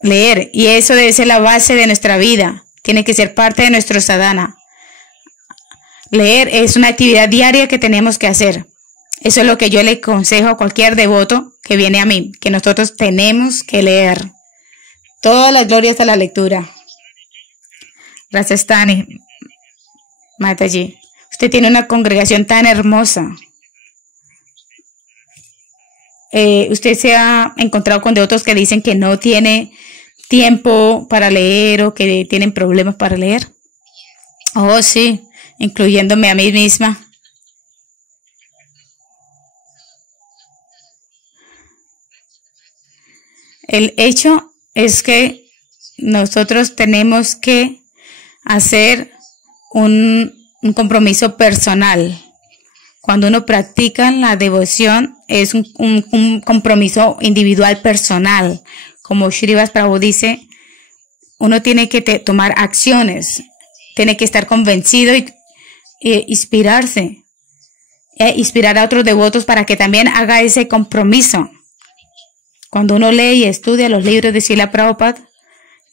leer, y eso debe ser la base de nuestra vida. Tiene que ser parte de nuestro sadhana. Leer es una actividad diaria que tenemos que hacer. Eso es lo que yo le aconsejo a cualquier devoto que viene a mí, que nosotros tenemos que leer. Todas las glorias a la lectura. Rajasthani, Mataji, usted tiene una congregación tan hermosa. ¿Usted se ha encontrado con devotos que dicen que no tiene tiempo para leer o que tienen problemas para leer? Oh, sí, incluyéndome a mí misma. El hecho es que nosotros tenemos que hacer un compromiso personal. Cuando uno practica la devoción, es un compromiso individual personal. Como Srivas Prabhu dice, uno tiene que tomar acciones, tiene que estar convencido y inspirarse, inspirar a otros devotos para que también haga ese compromiso. Cuando uno lee y estudia los libros de Srila Prabhupada,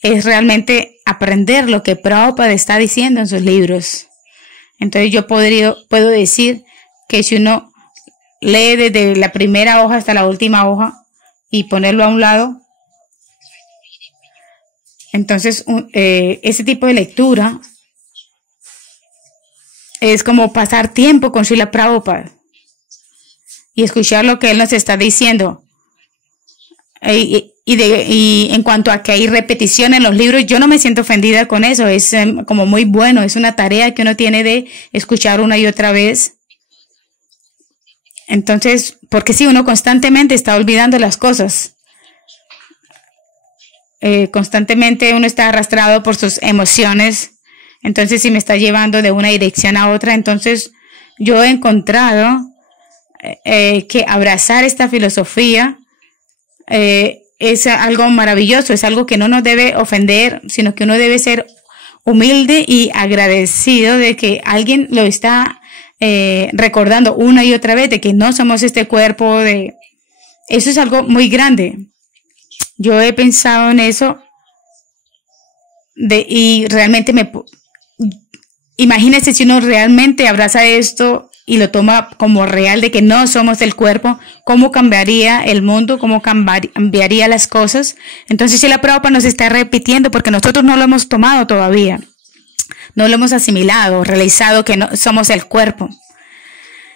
es realmente aprender lo que Prabhupada está diciendo en sus libros. Entonces yo puedo decir que si uno lee desde la primera hoja hasta la última hoja y ponerlo a un lado, entonces ese tipo de lectura es como pasar tiempo con Srila Prabhupada y escuchar lo que él nos está diciendo. Y en cuanto a que hay repetición en los libros, yo no me siento ofendida con eso. Es como muy bueno, es una tarea que uno tiene de escuchar una y otra vez. Entonces, porque si uno constantemente está olvidando las cosas, constantemente uno está arrastrado por sus emociones, entonces si me está llevando de una dirección a otra, entonces yo he encontrado que abrazar esta filosofía es algo maravilloso, es algo que no nos debe ofender, sino que uno debe ser humilde y agradecido de que alguien lo está recordando una y otra vez de que no somos este cuerpo. Eso es algo muy grande. Yo he pensado en eso y realmente imagínese si uno realmente abraza esto y lo toma como real de que no somos el cuerpo, ¿cómo cambiaría el mundo? ¿Cómo cambiaría las cosas? Entonces, si la Prabhupada nos está repitiendo, porque nosotros no lo hemos tomado todavía, no lo hemos asimilado, realizado que no somos el cuerpo.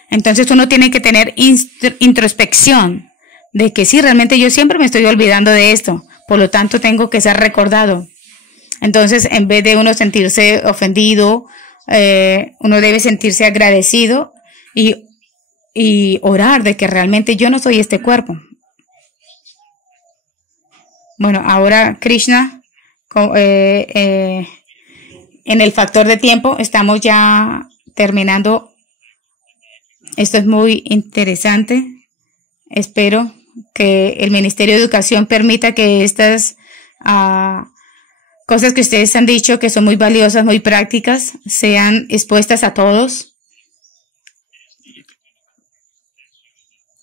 Entonces, uno tiene que tener introspección de que sí, realmente yo siempre me estoy olvidando de esto, por lo tanto, tengo que ser recordado. Entonces, en vez de uno sentirse ofendido, uno debe sentirse agradecido y orar de que realmente yo no soy este cuerpo. Bueno, ahora Krishna, en el factor de tiempo, estamos ya terminando. Esto es muy interesante. Espero que el Ministerio de Educación permita que estas cosas que ustedes han dicho, que son muy valiosas, muy prácticas, sean expuestas a todos.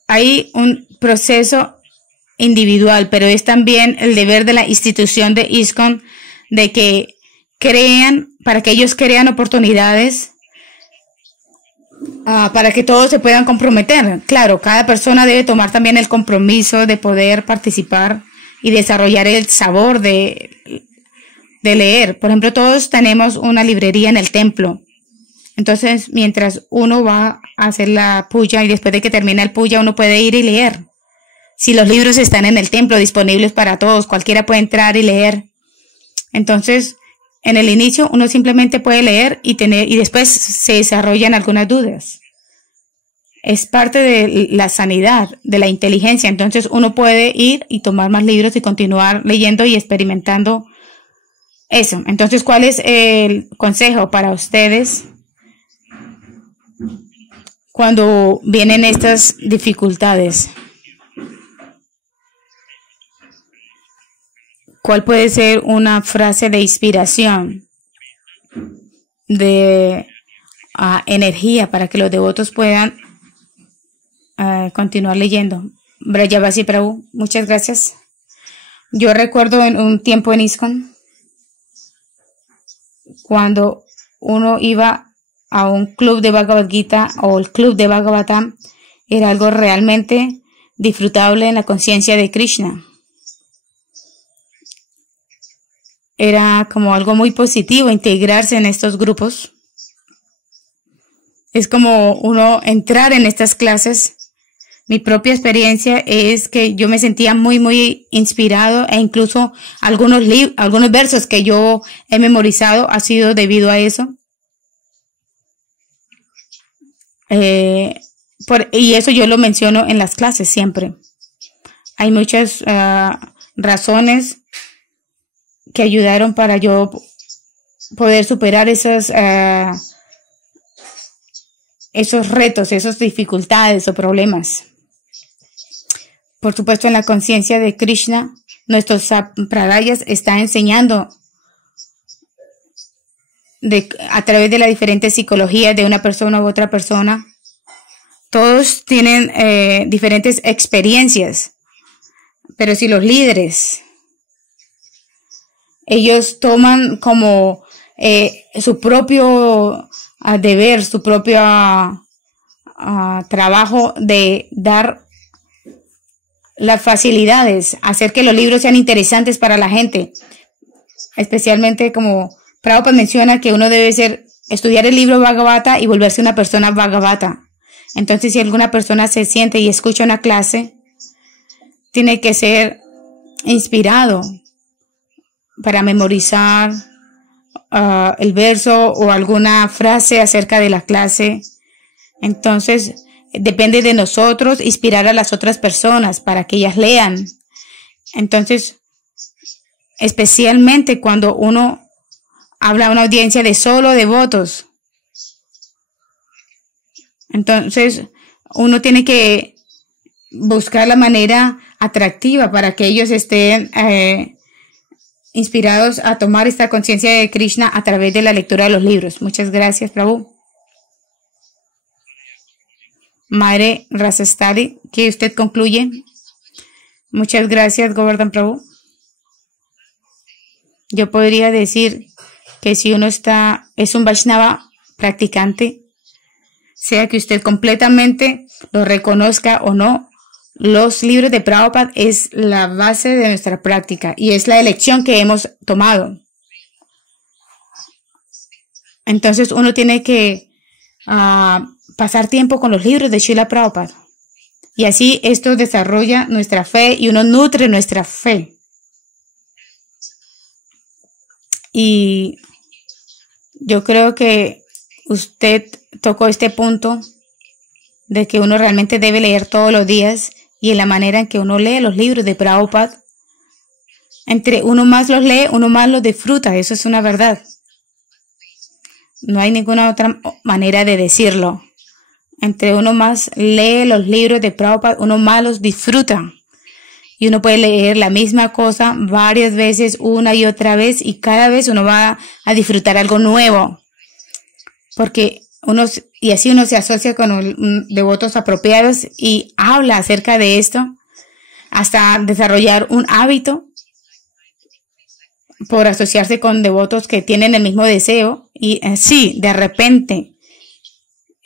Hay un proceso individual, pero es también el deber de la institución de ISKCON de que para que ellos crean oportunidades para que todos se puedan comprometer. Claro, cada persona debe tomar también el compromiso de poder participar y desarrollar el sabor de leer. Por ejemplo, todos tenemos una librería en el templo. Entonces, mientras uno va a hacer la puja y después de que termina el puja, uno puede ir y leer. Si los libros están en el templo disponibles para todos, cualquiera puede entrar y leer. Entonces, en el inicio uno simplemente puede leer y después se desarrollan algunas dudas. Es parte de la sanidad, de la inteligencia. Entonces, uno puede ir y tomar más libros y continuar leyendo y experimentando eso. Entonces, ¿cuál es el consejo para ustedes cuando vienen estas dificultades? ¿Cuál puede ser una frase de inspiración, de energía para que los devotos puedan continuar leyendo? Brajavasi Prabhu, muchas gracias. Yo recuerdo en un tiempo en ISKCON, cuando uno iba a un club de Bhagavad Gita o el club de Bhagavatam, era algo realmente disfrutable en la conciencia de Krishna. Era como algo muy positivo integrarse en estos grupos. Es como uno entrar en estas clases. Mi propia experiencia es que yo me sentía muy, muy inspirado e incluso algunos versos que yo he memorizado ha sido debido a eso. Y eso yo lo menciono en las clases siempre. Hay muchas razones que ayudaron para yo poder superar esos retos, esas dificultades o problemas. Por supuesto, en la conciencia de Krishna, nuestros sampradayas está enseñando a través de las diferentes psicologías de una persona u otra persona. Todos tienen diferentes experiencias, pero si los líderes, ellos toman como su propio deber, su propio trabajo de dar las facilidades, hacer que los libros sean interesantes para la gente, especialmente como Prabhupada menciona que uno debe estudiar el libro Bhagavata y volverse una persona Bhagavata. Entonces, si alguna persona se siente y escucha una clase, tiene que ser inspirado para memorizar el verso o alguna frase acerca de la clase. Entonces, depende de nosotros inspirar a las otras personas para que ellas lean. Entonces, especialmente cuando uno habla a una audiencia de solo devotos, entonces uno tiene que buscar la manera atractiva para que ellos estén inspirados a tomar esta conciencia de Krishna a través de la lectura de los libros. Muchas gracias, Prabhu. Madre Rasestari, que usted concluye. Muchas gracias, Govardhan Prabhu. Yo podría decir que si uno es un Vaishnava practicante, sea que usted completamente lo reconozca o no, los libros de Prabhupada es la base de nuestra práctica y es la elección que hemos tomado. Entonces uno tiene que pasar tiempo con los libros de Srila Prabhupada. Y así esto desarrolla nuestra fe y uno nutre nuestra fe. Y yo creo que usted tocó este punto de que uno realmente debe leer todos los días y en la manera en que uno lee los libros de Prabhupada, entre uno más los lee, uno más los disfruta. Eso es una verdad. No hay ninguna otra manera de decirlo. Entre uno más lee los libros de Prabhupada, uno más los disfruta. Y uno puede leer la misma cosa varias veces, una y otra vez, y cada vez uno va a disfrutar algo nuevo. Y así uno se asocia con devotos apropiados y habla acerca de esto hasta desarrollar un hábito por asociarse con devotos que tienen el mismo deseo. Y sí, de repente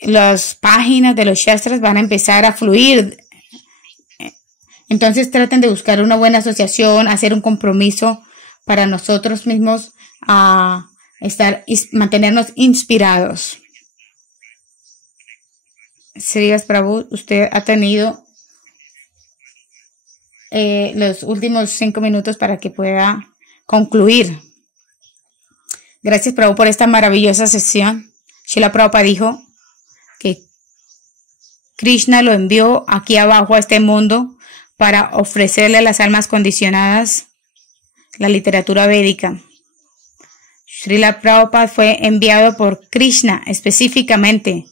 las páginas de los Shastras van a empezar a fluir. Entonces traten de buscar una buena asociación, hacer un compromiso para nosotros mismos a mantenernos inspirados. Srivas Prabhu, usted ha tenido los últimos 5 minutos para que pueda concluir. Gracias, Prabhu, por esta maravillosa sesión. Srila Prabhupada dijo que Krishna lo envió aquí abajo a este mundo para ofrecerle a las almas condicionadas la literatura védica. Srila Prabhupada fue enviado por Krishna específicamente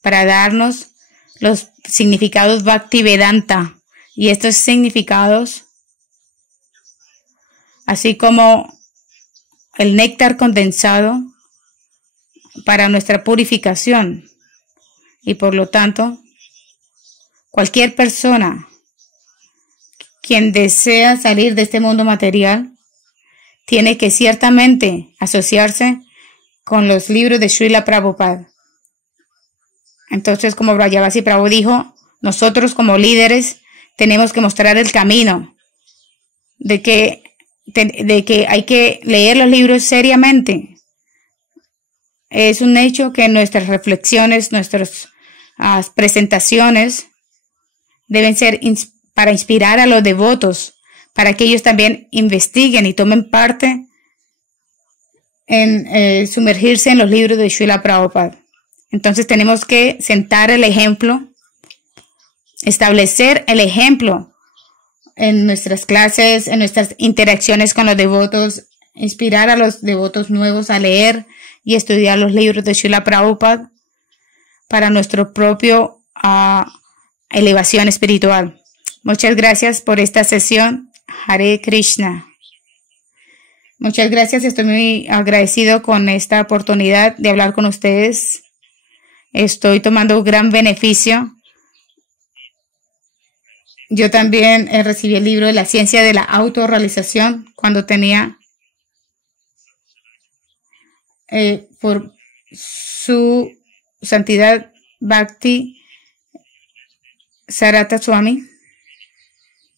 para darnos los significados Bhaktivedanta. Y estos significados, así como el néctar condensado para nuestra purificación. Y por lo tanto, cualquier persona quien desea salir de este mundo material tiene que ciertamente asociarse con los libros de Srila Prabhupada. Entonces, como Vrajavasi Prabhu dijo, nosotros como líderes tenemos que mostrar el camino de que hay que leer los libros seriamente. Es un hecho que nuestras reflexiones, nuestras presentaciones deben ser para inspirar a los devotos, para que ellos también investiguen y tomen parte en sumergirse en los libros de Srila Prabhupada. Entonces tenemos que sentar el ejemplo, establecer el ejemplo en nuestras clases, en nuestras interacciones con los devotos, inspirar a los devotos nuevos a leer y estudiar los libros de Srila Prabhupada para nuestro propio elevación espiritual. Muchas gracias por esta sesión. Hare Krishna. Muchas gracias. Estoy muy agradecido con esta oportunidad de hablar con ustedes. Estoy tomando un gran beneficio. Yo también recibí el libro de la ciencia de la autorrealización cuando tenía por su santidad Bhakti Sarata Swami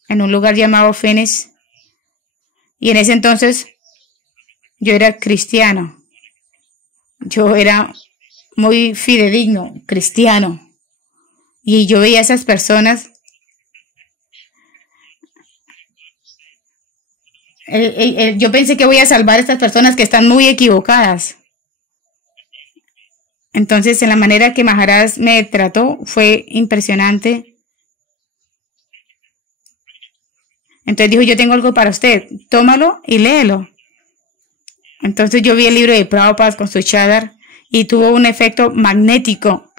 en un lugar llamado Phoenix. Y en ese entonces yo era cristiano. Yo era muy fidedigno, cristiano. Y yo veía a esas personas. Yo pensé que voy a salvar a estas personas que están muy equivocadas. Entonces, en la manera que Maharaj me trató fue impresionante. Entonces dijo, yo tengo algo para usted, tómalo y léelo. Entonces yo vi el libro de Prabhupada con su chadar y tuvo un efecto magnético.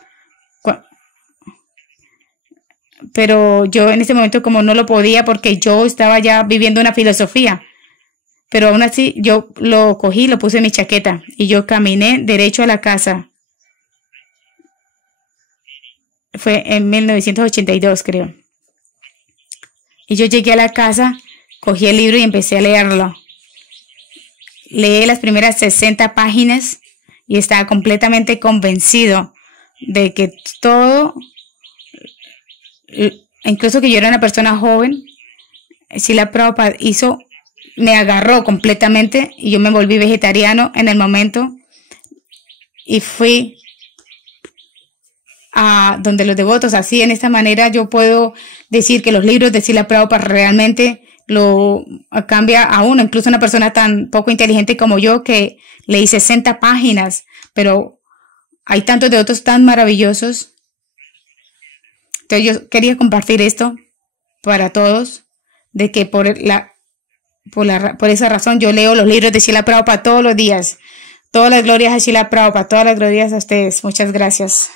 Pero yo en ese momento como no lo podía porque yo estaba ya viviendo una filosofía. Pero aún así yo lo cogí, lo puse en mi chaqueta y yo caminé derecho a la casa. Fue en 1982, creo. Y yo llegué a la casa, cogí el libro y empecé a leerlo. Leí las primeras 60 páginas y estaba completamente convencido de que todo, incluso que yo era una persona joven, Srila Prabhupada me agarró completamente y yo me volví vegetariano en el momento y fui a donde los devotos. Así, en esta manera yo puedo decir que los libros de Srila Prabhupada realmente lo cambia a uno, incluso una persona tan poco inteligente como yo que leí 60 páginas, pero hay tantos devotos tan maravillosos. Entonces yo quería compartir esto para todos, de que por esa razón yo leo los libros de Srila Prabhupada todos los días. Todas las glorias a Srila Prabhupada, todas las glorias a ustedes. Muchas gracias.